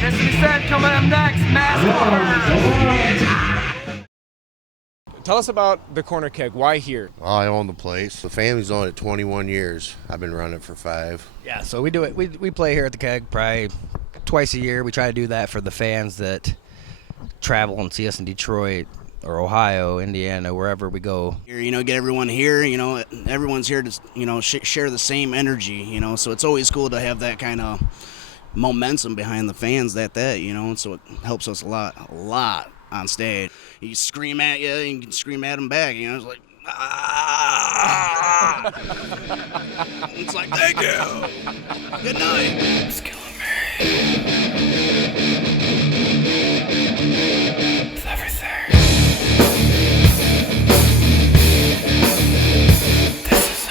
Distant Decend coming up next, Mass. Tell us about the Corner Keg. Why here? Well, I own the place. The family's owned it 21 years. I've been running it for 5. Yeah, so we do it. We play here at the Keg probably twice a year. We try to do that for the fans that travel and see us in Detroit or Ohio, Indiana, wherever we go. Get everyone here. Everyone's here to share the same energy. So it's always cool to have that kind of momentum behind the fans. So it helps us a lot on stage. You scream at you, and you can scream at them back. It's like, ah! It's like, thank you. Good night. It's killing me. It's everything. This is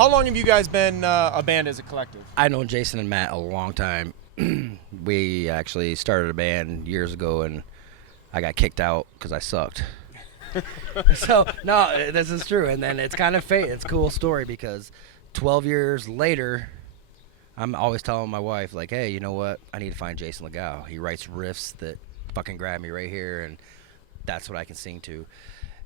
How long have you guys been a band as a collective? I know Jason and Matt a long time. We actually started a band years ago, and I got kicked out because I sucked. So, no, this is true. And then it's kind of fate. It's a cool story because 12 years later, I'm always telling my wife, like, hey, you know what? I need to find Jason Legow. He writes riffs that fucking grab me right here, and that's what I can sing to.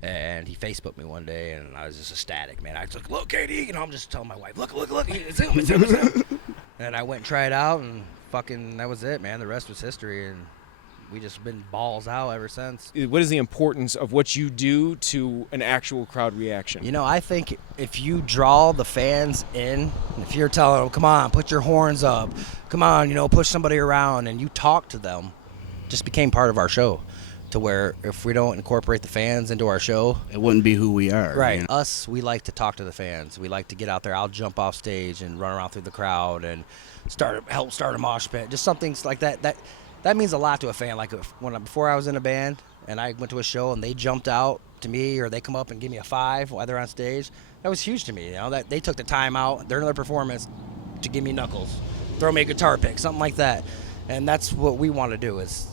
And he Facebooked me one day, and I was just ecstatic, man. I was like, look, Katie. I'm just telling my wife, look. It's him. And I went and tried it out, and fucking that was it, man. The rest was history, and we just been balls out ever since. What is the importance of what you do to an actual crowd reaction? I think if you draw the fans in, if you're telling them, come on, put your horns up, come on, push somebody around, and you talk to them, just became part of our show. To where if we don't incorporate the fans into our show, it wouldn't be who we are. Right. Us, we like to talk to the fans. We like to get out there. I'll jump off stage and run around through the crowd and help start a mosh pit. Just some things like that. That means a lot to a fan. Like before I was in a band and I went to a show and they jumped out to me or they come up and give me a 5 while they're on stage. That was huge to me. That they took the time out during their performance to give me knuckles, throw me a guitar pick, something like that. And that's what we want to do is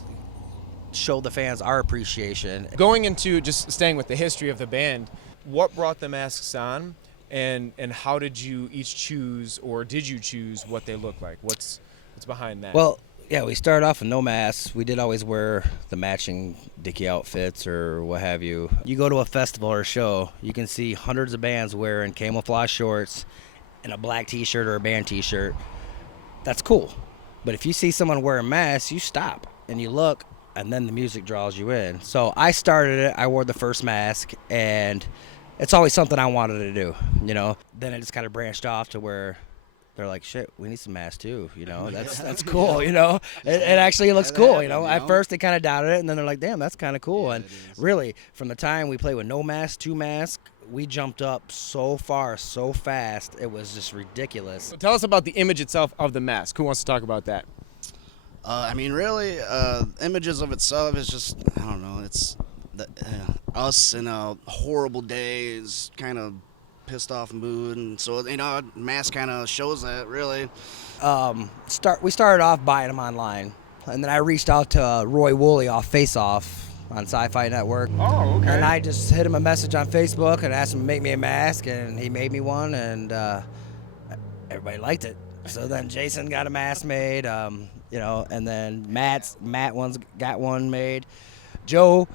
show the fans our appreciation. Going into just staying with the history of the band, what brought the masks on, and how did you each choose, or did you choose what they look like? What's behind that? Well, yeah, we started off with no masks. We did always wear the matching Dickie outfits or what have you. You go to a festival or a show, you can see hundreds of bands wearing camouflage shorts and a black t-shirt or a band t-shirt. That's cool. But if you see someone wearing masks, you stop and you look, and then the music draws you in. So I started it. I wore the first mask, and it's always something I wanted to do, Then it just kind of branched off to where they're like, shit, we need some masks too, That's cool, It actually looks cool, At first they kind of doubted it, and then they're like, damn, that's kind of cool. And really, from the time we played with no mask, 2 masks, we jumped up so far, so fast, it was just ridiculous. So tell us about the image itself of the mask. Who wants to talk about that? Really, images of itself is just, I don't know, it's us in a horrible day, is kind of pissed off mood, and so, mask kind of shows that, really. We started off buying them online, and then I reached out to Roy Woolley off Face Off on Sci-Fi Network. Oh, okay. And I just hit him a message on Facebook and asked him to make me a mask, and he made me one, and everybody liked it. So then Jason got a mask made, and then Matt got one made. Joe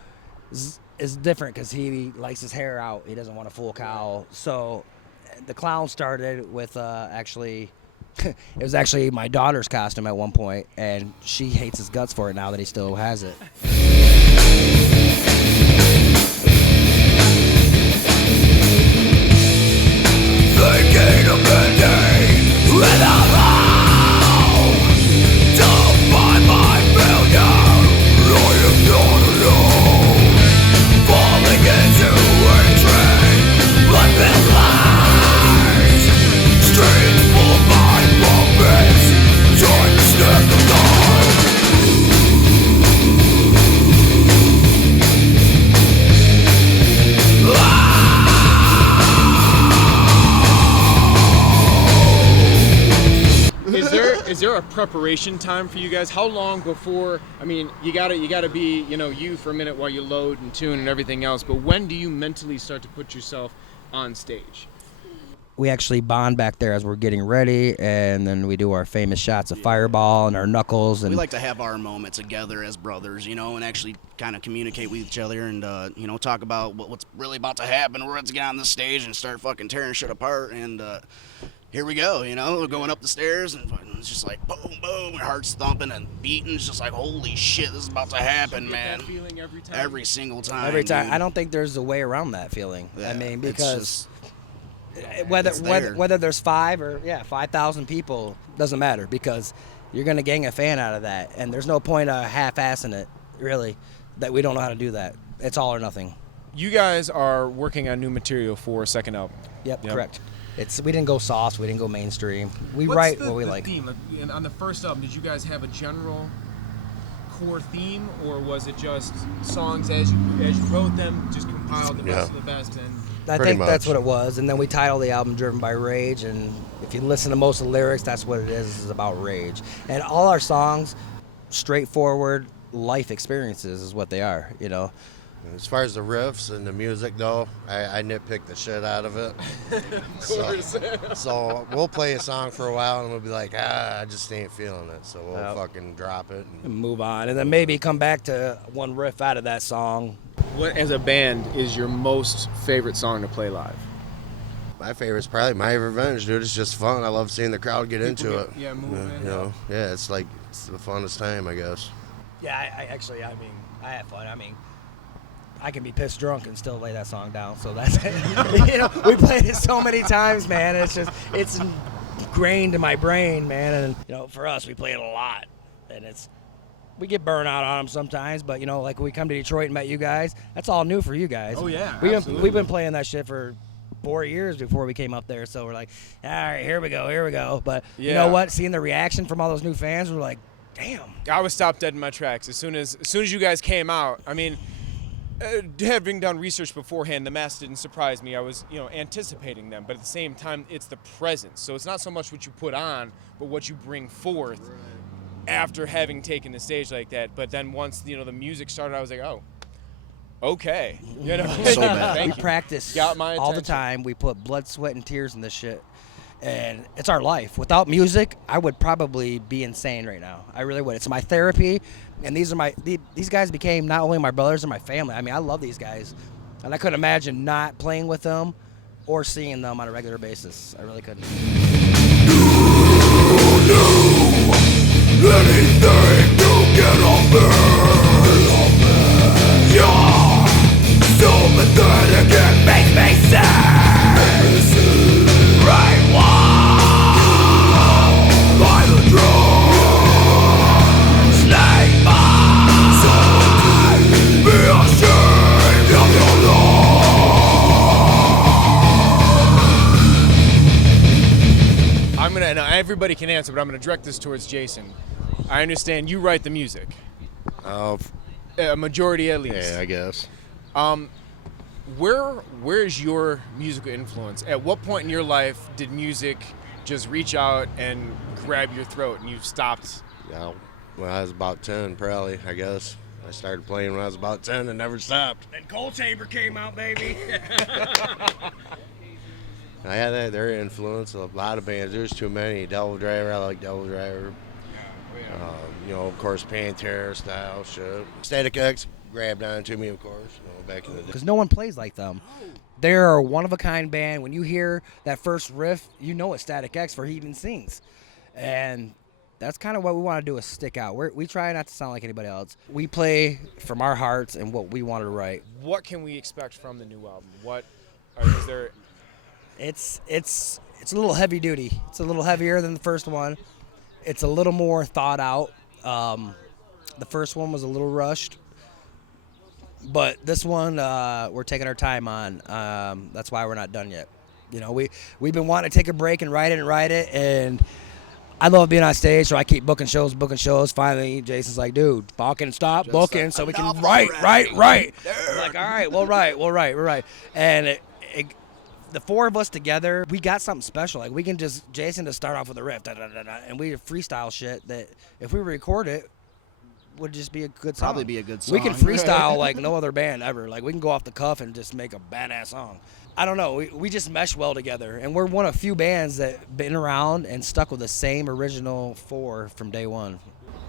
is different because he likes his hair out. He doesn't want a full cowl. So the clown started with it was actually my daughter's costume at one point, and she hates his guts for it now that he still has it. Thinking of a day without hope, to find my failure, I am not alone, falling into a train, but this lies, streets full of my puppets, trying to snap the time. Is there a preparation time for you guys? How long before? I mean, you gotta be you for a minute while you load and tune and everything else. But when do you mentally start to put yourself on stage? we actually bond back there as we're getting ready, and then we do our famous shots of Fireball and our knuckles. And we like to have our moment together as brothers, and actually kind of communicate with each other and, talk about what's really about to happen. We're about to get on the stage and start fucking tearing shit apart. And here we go, we're going up the stairs, and it's just like boom, boom, and hearts thumping and beating. It's just like, holy shit, this is about to happen, man. That feeling every time? Every single time. Every time. Dude. I don't think there's a way around that feeling. Yeah, I mean, it's because just, whether there's 5,000 people, doesn't matter, because you're gonna gang a fan out of that, and there's no point of half-assing it, really, that we don't know how to do that. It's all or nothing. You guys are working on new material for second album. Yep. Correct. We didn't go soft, we didn't go mainstream. We What's write the, what we the like. Theme? Like, on the first album, did you guys have a general core theme, or was it just songs as you wrote them, just compiled the best of the best? And I Pretty think that's much. what it was, and then we titled the album Driven by Rage, and if you listen to most of the lyrics, that's what it is about rage. And all our songs, straightforward life experiences is what they are, As far as the riffs and the music, though, I nitpick the shit out of it. So we'll play a song for a while, and we'll be like, I just ain't feeling it. So we'll fucking drop it. and move on, and then maybe come back to one riff out of that song. what, as a band, is your most favorite song to play live? My favorite's probably My Revenge, dude. It's just fun. I love seeing the crowd get into it. Yeah, move in. It's like, it's the funnest time, I guess. Yeah, I have fun. I can be pissed drunk and still lay that song down. So that's, we played it so many times, man. It's ingrained in my brain, man. And, for us, we play it a lot. And we get burnt out on them sometimes. But, like when we come to Detroit and met you guys, that's all new for you guys. Oh, yeah, We've been playing that shit for 4 years before we came up there. So we're like, all right, here we go. But you know what? Seeing the reaction from all those new fans, we're like, damn. I was stopped dead in my tracks as soon as you guys came out. I mean, having done research beforehand, the masks didn't surprise me. I was, anticipating them, but at the same time, it's the presence. So it's not so much what you put on, but what you bring forth after having taken the stage like that. But then once the music started, I was like, oh, okay, So bad. We practice Got my all the attention. time. We put blood, sweat, and tears in this shit. And it's our life. Without music, I would probably be insane right now. I really would. It's my therapy, and these guys became not only my brothers and my family. I mean, I love these guys, and I couldn't imagine not playing with them or seeing them on a regular basis. I really couldn't. Anything to get off there. You're so pathetic, it makes me sad. Right wall by the drum. Slave man, be ashamed of your love. I'm gonna. Now everybody can answer, but I'm gonna direct this towards Jason. I understand you write the music, a majority at least. Yeah, I guess. Where's your musical influence? At what point in your life did music just reach out and grab your throat and you stopped? Yeah, when I was about 10, probably, I guess. I started playing when I was about 10 and never stopped. And Cold Chamber came out, baby. I had their influence. A lot of bands. There's too many. Devil Driver. I like Devil Driver. Of course, Pantera style shit. Static X grabbed onto me, of course. Back in the day. Because no one plays like them. They're a one-of-a-kind band. When you hear that first riff, you know it's Static X for he even sings. And that's kind of what we want to do, is stick out. We try not to sound like anybody else. We play from our hearts and what we want to write. What can we expect from the new album? Is there? It's a little heavy duty. It's a little heavier than the first one. It's a little more thought out. The first one was a little rushed. But this one, we're taking our time on. That's why we're not done yet. We've been wanting to take a break and write it, and I love being on stage, so I keep booking shows. Finally, Jason's like, dude, fucking stop booking so we can write. I'm like, all right, we'll write. And the four of us together, we got something special. Like, we can Jason start off with a riff, and we freestyle shit that if we record it, would just be a good song. Probably be a good song. We can freestyle like no other band ever. Like we can go off the cuff and just make a badass song. I don't know. We just mesh well together, and we're one of few bands that been around and stuck with the same original 4 from day one.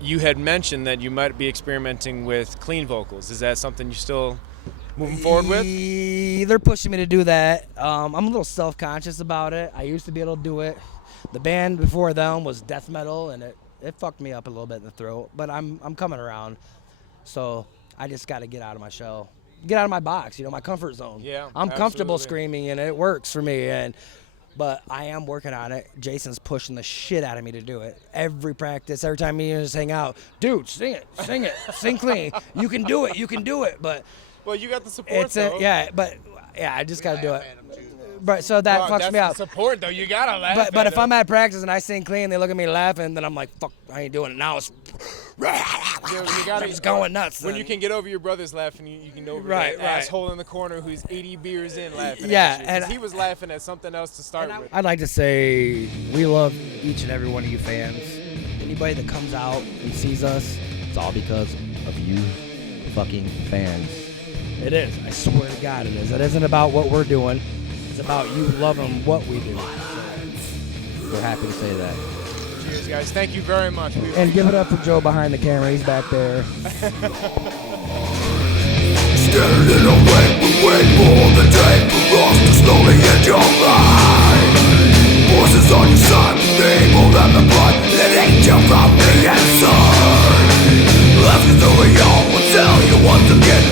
You had mentioned that you might be experimenting with clean vocals. Is that something you still moving forward with? They're pushing me to do that. I'm a little self-conscious about it. I used to be able to do it. The band before them was death metal, and it fucked me up a little bit in the throat. But I'm coming around, so I just got to get out of my shell, get out of my box, my comfort zone. Yeah, I'm comfortable absolutely. screaming, and it works for me. But I am working on it. Jason's pushing the shit out of me to do it. Every practice, every time me and just hang out, dude, sing it, sing clean. You can do it. But Well, you got the support, though. I just got to do it. But so that fucks me out. Support, though. You gotta laugh. But if I'm at practice and I sing clean, they look at me laughing, then I'm like, fuck, I ain't doing it now. It's going nuts. When you can get over your brother's laughing, you can get over that asshole in the corner who's 80 beers in laughing at you. and he was laughing at something else to start with. I'd like to say we love each and every one of you fans. Anybody that comes out and sees us, it's all because of you fucking fans. It is. I swear to God it is. It isn't about what we're doing. It's about you loving what we do. So we're happy to say that. Cheers, guys. Thank you very much. And give it up for Joe behind the camera. He's back there. Standing awake, we wait for the day for us to slowly hit your mind. Forces on your side, the evil and the blood that hate you from the inside. Life is who we all will tell you once again.